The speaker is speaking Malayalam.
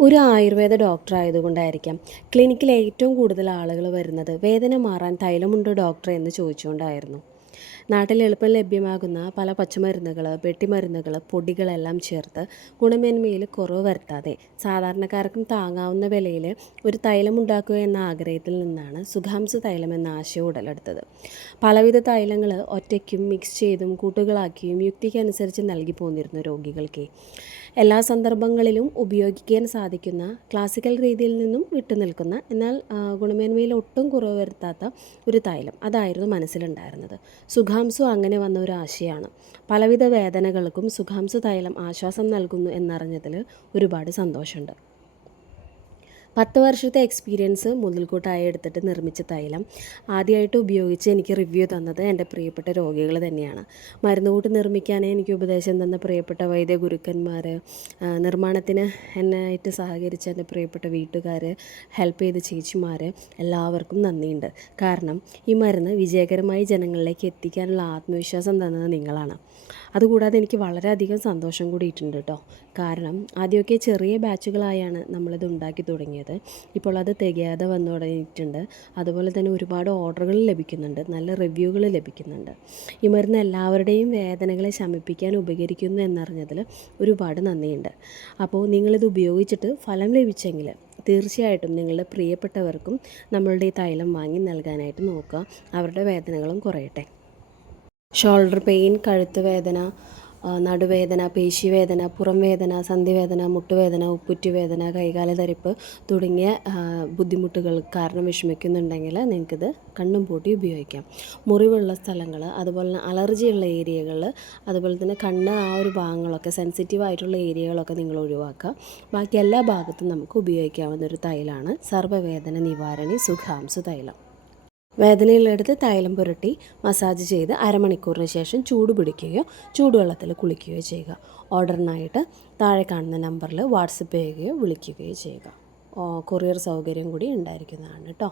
ഒരു ആയുർവേദ ഡോക്ടർ ആയതുകൊണ്ടായിരിക്കാം ക്ലിനിക്കിൽ ഏറ്റവും കൂടുതൽ ആളുകൾ വരുന്നത് വേദന മാറാൻ തൈലമുണ്ടോ ഡോക്ടറെ എന്ന് ചോദിച്ചുകൊണ്ടായിരുന്നു. നാട്ടിൽ എളുപ്പം ലഭ്യമാകുന്ന പല പച്ചമരുന്നുകൾ വെട്ടിമരുന്നുകൾ പൊടികളെല്ലാം ചേർത്ത് ഗുണമേന്മയിൽ കുറവ് വരുത്താതെ സാധാരണക്കാർക്കും താങ്ങാവുന്ന വിലയിൽ ഒരു തൈലം ഉണ്ടാക്കുക എന്ന ആഗ്രഹത്തിൽ നിന്നാണ് സുഖാംശ തൈലം എന്ന ആശയം ഉടലെടുത്തത്. പലവിധ തൈലങ്ങൾ ഒറ്റയ്ക്കും മിക്സ് ചെയ്തും കൂട്ടുകളാക്കിയും യുക്തിക്കനുസരിച്ച് നൽകി പോന്നിരുന്നു രോഗികൾക്ക് എല്ലാ സന്ദർഭങ്ങളിലും ഉപയോഗിക്കാൻ സാധിക്കുന്ന ക്ലാസിക്കൽ രീതിയിൽ നിന്നും വിട്ടുനിൽക്കുന്ന എന്നാൽ ഗുണമേന്മയിൽ ഒട്ടും കുറവ് വരുത്താത്ത ഒരു തൈലം അതായിരുന്നു മനസ്സിലുണ്ടായിരുന്നത്. സുഖാംസു അങ്ങനെ വന്ന ഒരു ആശയമാണ് പലവിധ വേദനകൾക്കും സുഖാംസു തൈലം ആശ്വാസം നൽകുന്നു എന്നറിഞ്ഞതിൽ ഒരുപാട് സന്തോഷമുണ്ട്. പത്ത് വർഷത്തെ എക്സ്പീരിയൻസ് മുതൽക്കൂട്ടായി എടുത്തിട്ട് നിർമ്മിച്ച തൈലം ആദ്യമായിട്ട് ഉപയോഗിച്ച് എനിക്ക് റിവ്യൂ തന്നത് എന്റെ പ്രിയപ്പെട്ട രോഗികൾ തന്നെയാണ്. മരുന്ന് കൂട്ട് നിർമ്മിക്കാൻ എനിക്ക് ഉപദേശം തന്ന പ്രിയപ്പെട്ട വൈദ്യ ഗുരുക്കന്മാർ നിർമ്മാണത്തിന് എന്നെയായിട്ട് സഹകരിച്ച എന്റെ പ്രിയപ്പെട്ട വീട്ടുകാർ ഹെൽപ്പ് ചെയ്ത ചേച്ചിമാർ എല്ലാവർക്കും നന്ദിയുണ്ട്. കാരണം ഈ മരുന്ന് വിജയകരമായി ജനങ്ങളിലേക്ക് എത്തിക്കാനുള്ള ആത്മവിശ്വാസം തന്നത് നിങ്ങളാണ്. അതുകൂടാതെ എനിക്ക് വളരെയധികം സന്തോഷം കൂടിയിട്ടുണ്ട് കേട്ടോ. കാരണം ആദ്യമൊക്കെ ചെറിയ ബാച്ചുകളായാണ് നമ്മളിത് ഉണ്ടാക്കി തുടങ്ങിയത്. ഇപ്പോൾ അത് തികയാതെ വന്നു തുടങ്ങിയിട്ടുണ്ട്. അതുപോലെ തന്നെ ഒരുപാട് ഓർഡറുകൾ ലഭിക്കുന്നുണ്ട്. നല്ല റിവ്യൂകൾ ലഭിക്കുന്നുണ്ട്. ഈ മരുന്ന് എല്ലാവരുടെയും വേദനകളെ ശമിപ്പിക്കാൻ ഉപകരിക്കുന്നു എന്നറിഞ്ഞതിൽ ഒരുപാട് നന്ദിയുണ്ട്. അപ്പോൾ നിങ്ങളിത് ഉപയോഗിച്ചിട്ട് ഫലം ലഭിച്ചെങ്കിൽ തീർച്ചയായിട്ടും നിങ്ങളുടെ പ്രിയപ്പെട്ടവർക്കും നമ്മളുടെ ഈ തൈലം വാങ്ങി നൽകാനായിട്ട് നോക്കുക. അവരുടെ വേദനകളും കുറയട്ടെ. ഷോൾഡർ പെയിൻ കഴുത്ത് വേദന നടുവേദന പേശിവേദന പുറം വേദന സന്ധിവേദന മുട്ടുവേദന ഉപ്പുറ്റുവേദന കൈകാല തരിപ്പ് തുടങ്ങിയ ബുദ്ധിമുട്ടുകൾ കാരണം വിഷമിക്കുന്നുണ്ടെങ്കിൽ നിങ്ങൾക്കിത് കണ്ണും പൂട്ടി ഉപയോഗിക്കാം. മുറിവുള്ള സ്ഥലങ്ങൾ അതുപോലെ തന്നെ അലർജിയുള്ള ഏരിയകൾ അതുപോലെ തന്നെ കണ്ണ് ആ ഒരു ഭാഗങ്ങളൊക്കെ സെൻസിറ്റീവ് ആയിട്ടുള്ള ഏരിയകളൊക്കെ നിങ്ങൾ ഒഴിവാക്കുക. ബാക്കി എല്ലാ ഭാഗത്തും നമുക്ക് ഉപയോഗിക്കാവുന്ന ഒരു തൈലാണ് സർവവേദന നിവാരണി സുഖാംസു തൈലം. വേദനയുള്ളിടത്ത് തൈലം പുരട്ടി മസാജ് ചെയ്ത് അരമണിക്കൂറിന് ശേഷം ചൂട് പിടിക്കുകയോ ചൂടുവെള്ളത്തിൽ കുളിക്കുകയോ ചെയ്യുക. ഓർഡറിനായിട്ട് താഴെ കാണുന്ന നമ്പറിൽ വാട്സപ്പ് ചെയ്യുകയോ വിളിക്കുകയോ ചെയ്യുക. കൊറിയർ സൗകര്യം കൂടി ഉണ്ടായിരിക്കുന്നതാണ് കേട്ടോ